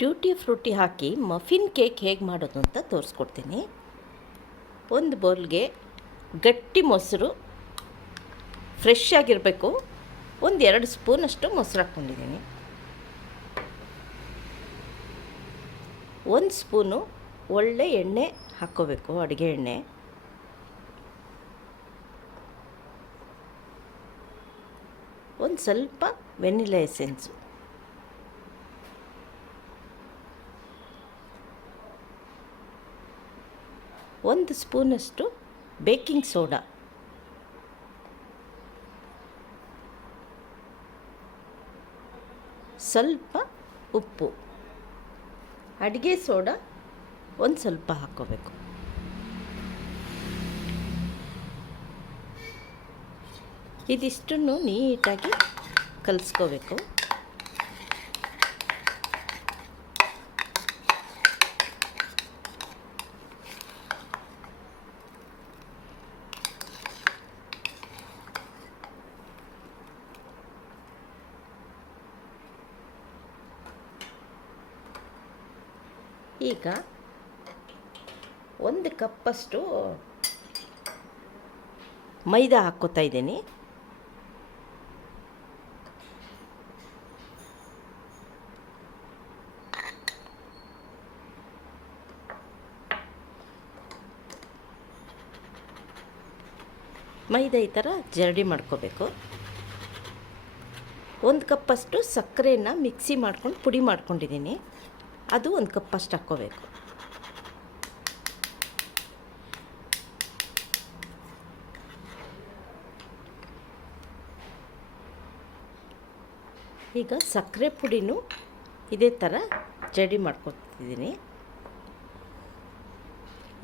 ಟ್ಯೂಟಿ ಫ್ರೂಟಿ ಹಾಕಿ muffin cake ಹೇಗೆ ಮಾಡೋದು ಅಂತ ತೋರಿಸ್ಕೊಡ್ತೀನಿ. ಒಂದು ಬೌಲ್ಗೆ ಗಟ್ಟಿ ಮೊಸರು, ಫ್ರೆಶ್ ಆಗಿರಬೇಕು. ಒಂದು 2 ಸ್ಪೂನಷ್ಟು ಮೊಸರು ಹಾಕ್ಕೊಂಡಿದ್ದೀನಿ. 1 ಸ್ಪೂನು ಒಳ್ಳೆ ಎಣ್ಣೆ ಹಾಕ್ಕೋಬೇಕು, ಅಡುಗೆ ಎಣ್ಣೆ. ಒಂದು ಸ್ವಲ್ಪ ವೆನಿಲಾ ಎಸೆನ್ಸು, ಒಂದು ಸ್ಪೂನಷ್ಟು ಬೇಕಿಂಗ್ ಸೋಡಾ, ಸ್ವಲ್ಪ ಉಪ್ಪು, ಅಡುಗೆ ಸೋಡಾ ಒಂದು ಸ್ವಲ್ಪ ಹಾಕ್ಕೋಬೇಕು. ಇದಿಷ್ಟನ್ನು ನೀಟಾಗಿ ಕಲಿಸ್ಕೋಬೇಕು. ಈಗ 1 ಕಪ್ಪಷ್ಟು ಮೈದಾ ಹಾಕ್ಕೋತಾ ಇದ್ದೀನಿ. ಮೈದಾ ಈ ಥರ ಜರಡಿ ಮಾಡ್ಕೋಬೇಕು. 1 ಕಪ್ಪಷ್ಟು ಸಕ್ಕರೆನ ಮಿಕ್ಸಿ ಮಾಡ್ಕೊಂಡು ಪುಡಿ ಮಾಡ್ಕೊಂಡಿದ್ದೀನಿ, ಅದು 1 ಕಪ್ಪಷ್ಟು ಹಾಕ್ಕೋಬೇಕು. ಈಗ ಸಕ್ಕರೆ ಪುಡಿನೂ ಇದೇ ಥರ ಜರಡಿ ಮಾಡ್ಕೊತಿದ್ದೀನಿ.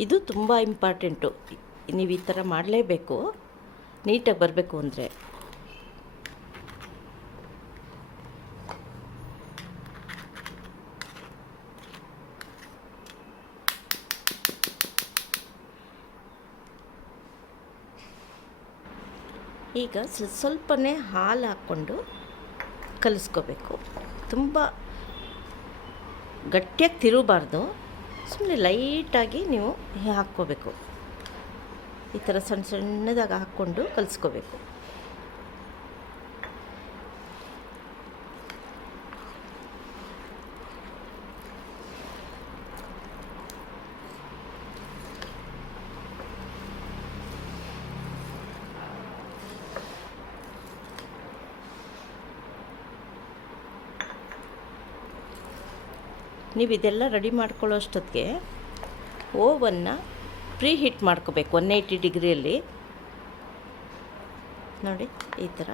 ಇದು ತುಂಬ ಇಂಪಾರ್ಟೆಂಟು, ನೀವು ಈ ಥರ ಮಾಡಲೇಬೇಕು ನೀಟಾಗಿ ಬರಬೇಕು ಅಂದರೆ. ಈಗ ಸ್ವಲ್ಪನೇ ಹಾಲು ಹಾಕ್ಕೊಂಡು ಕಲಿಸ್ಕೋಬೇಕು. ತುಂಬ ಗಟ್ಟಿಯಾಗಿ ತಿರುಗಬಾರ್ದು, ಸುಮ್ಮನೆ ಲೈಟಾಗಿ ನೀವು ಹಾಕ್ಕೋಬೇಕು. ಈ ಥರ ಸಣ್ಣ ಸಣ್ಣದಾಗಿ ಹಾಕ್ಕೊಂಡು ಕಲಿಸ್ಕೋಬೇಕು. ನೀವು ಇದೆಲ್ಲ ರೆಡಿ ಮಾಡ್ಕೊಳ್ಳೋ ಅಷ್ಟೊತ್ತಿಗೆ ಓವನ್ನ ಪ್ರೀ ಹೀಟ್ ಮಾಡ್ಕೋಬೇಕು 180 ಡಿಗ್ರಿಯಲ್ಲಿ. ನೋಡಿ ಈ ಥರ.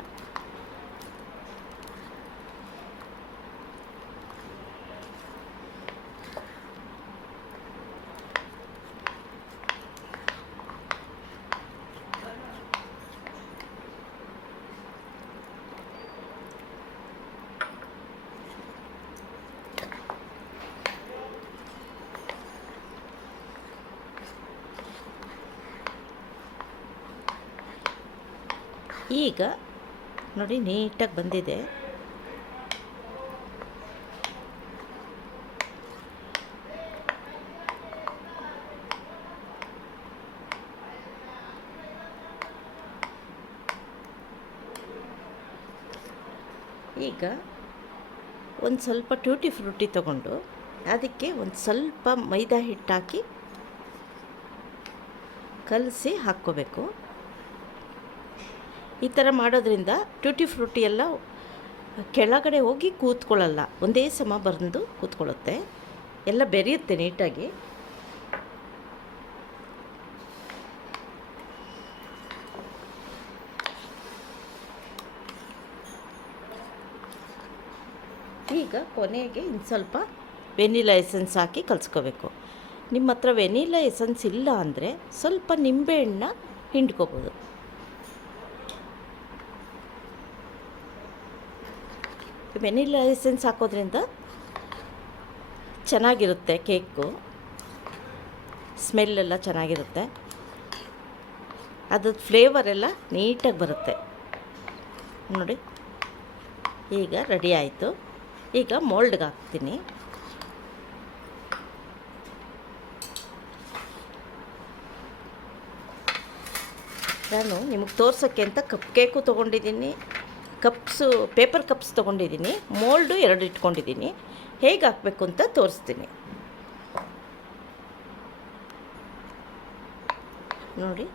ಈಗ ನೋಡಿ ನೀಟಾಗಿ ಬಂದಿದೆ. ಈಗ ಒಂದು ಸ್ವಲ್ಪ ಟ್ಯೂಟಿ ಫ್ರೂಟಿ ತಗೊಂಡು ಅದಕ್ಕೆ ಒಂದು ಸ್ವಲ್ಪ ಮೈದಾ ಹಿಟ್ಟು ಹಾಕಿ ಕಲಸಿ ಹಾಕ್ಕೋಬೇಕು. ಈ ಥರ ಮಾಡೋದ್ರಿಂದ ಟ್ಯೂಟಿ ಫ್ರೂಟಿ ಎಲ್ಲ ಕೆಳಗಡೆ ಹೋಗಿ ಕೂತ್ಕೊಳ್ಳಲ್ಲ, ಒಂದೇ ಸಮ ಬಂದು ಕೂತ್ಕೊಳ್ಳುತ್ತೆ, ಎಲ್ಲ ಬೆರೆಯುತ್ತೆ ನೀಟಾಗಿ. ಈಗ ಕೊನೆಗೆ ಇನ್ನು ಸ್ವಲ್ಪ ವೆನಿಲಾ ಎಸೆನ್ಸ್ ಹಾಕಿ ಕಲಿಸ್ಕೋಬೇಕು. ನಿಮ್ಮ ಹತ್ರ ವೆನಿಲಾ ಎಸೆನ್ಸ್ ಇಲ್ಲ ಅಂದರೆ ಸ್ವಲ್ಪ ನಿಂಬೆಹಣ್ಣನ್ನ ಹಿಂಡ್ಕೋಬೋದು. ವೆನಿಲಾ ಎಸೆನ್ಸ್ ಹಾಕೋದ್ರಿಂದ ಚೆನ್ನಾಗಿರುತ್ತೆ, ಕೇಕು ಸ್ಮೆಲ್ಲೆಲ್ಲ ಚೆನ್ನಾಗಿರುತ್ತೆ, ಅದ್ರದ್ದು ಫ್ಲೇವರೆಲ್ಲ ನೀಟಾಗಿ ಬರುತ್ತೆ. ನೋಡಿ ಈಗ ರೆಡಿ ಆಯಿತು. ಈಗ ಮೋಲ್ಡ್ಗೆ ಹಾಕ್ತೀನಿ. ನಾನು ನಿಮಗೆ ತೋರ್ಸೋಕ್ಕೆ ಅಂತ ಕಪ್ ಕೇಕು ತೊಗೊಂಡಿದ್ದೀನಿ, ಪೇಪರ್ ಕಪ್ಸ್ ತೊಗೊಂಡಿದ್ದೀನಿ, ಮೋಲ್ಡು 2 ಇಟ್ಕೊಂಡಿದ್ದೀನಿ. ಹೇಗೆ ಹಾಕಬೇಕು ಅಂತ ತೋರಿಸ್ತೀನಿ ನೋಡಿ.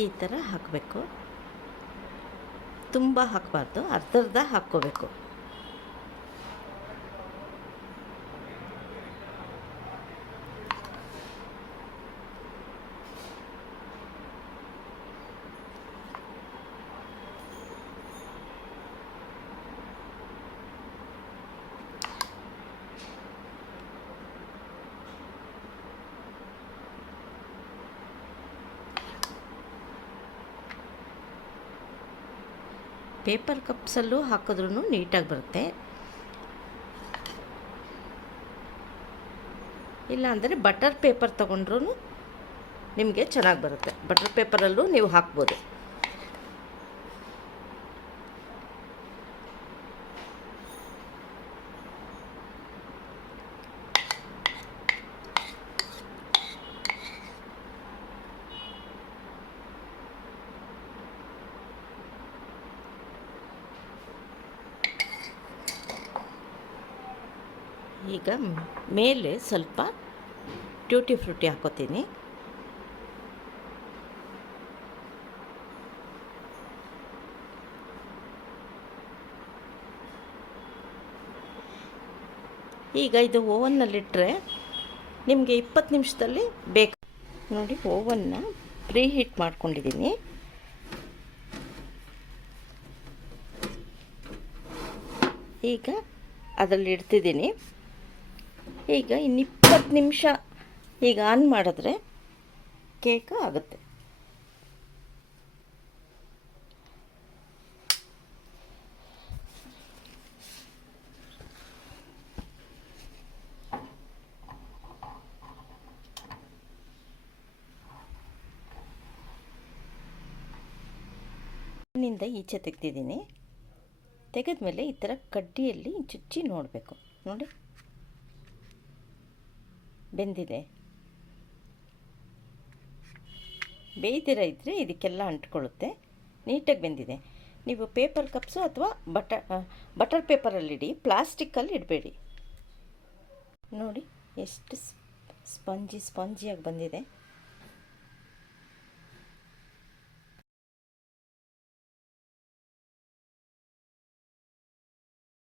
ಈ ಥರ ಹಾಕಬೇಕು, ತುಂಬ ಹಾಕಬಾರ್ದು, ಅರ್ಧ ಹಾಕ್ಕೋಬೇಕು. ಪೇಪರ್ ಕಪ್ಸಲ್ಲೂ ಹಾಕಿದ್ರೂ ನೀಟಾಗಿ ಬರುತ್ತೆ, ಇಲ್ಲ ಅಂದರೆ ಬಟರ್ ಪೇಪರ್ ತೊಗೊಂಡ್ರೂ ನಿಮಗೆ ಚೆನ್ನಾಗಿ ಬರುತ್ತೆ. ಬಟರ್ ಪೇಪರಲ್ಲೂ ನೀವು ಹಾಕ್ಬೋದು. ಈಗ ಮೇಲೆ ಸ್ವಲ್ಪ ಟ್ಯೂಟಿ ಫ್ರೂಟಿ ಹಾಕೋತೀನಿ. ಈಗ ಇದು ಓವನ್ನಲ್ಲಿಟ್ಟರೆ ನಿಮಗೆ 20 ನಿಮಿಷದಲ್ಲಿ ಬೇಕು ನೋಡಿ. ಓವನ್ನ ಪ್ರೀ ಹೀಟ್ ಮಾಡ್ಕೊಂಡಿದ್ದೀನಿ. ಈಗ ಅದರಲ್ಲಿ ಇಡ್ತಿದ್ದೀನಿ. ಈಗ ಇನ್ನು 20 ನಿಮಿಷ ಈಗ ಆನ್ ಮಾಡಿದ್ರೆ ಕೇಕ್ ಆಗುತ್ತೆ. ನಿಂದ ಈಚೆ ತೆಗ್ದಿದ್ದೀನಿ. ತೆಗೆದ್ಮೇಲೆ ಈ ಥರ ಕಡ್ಡಿಯಲ್ಲಿ ಚುಚ್ಚಿ ನೋಡಬೇಕು. ನೋಡಿ, ಬೆಂದಿದೆ. ಬೇಯ್ದಿರ ಇದ್ದರೆ ಇದಕ್ಕೆಲ್ಲ ಅಂಟ್ಕೊಳ್ಳುತ್ತೆ. ನೀಟಾಗಿ ಬೆಂದಿದೆ. ನೀವು ಪೇಪರ್ ಕಪ್ಸು ಅಥವಾ ಬಟರ್ ಪೇಪರಲ್ಲಿಡಿ, ಪ್ಲಾಸ್ಟಿಕ್ಕಲ್ಲಿ ಇಡಬೇಡಿ. ನೋಡಿ ಎಷ್ಟು ಸ್ಪಾಂಜಿಯಾಗಿ ಬಂದಿದೆ.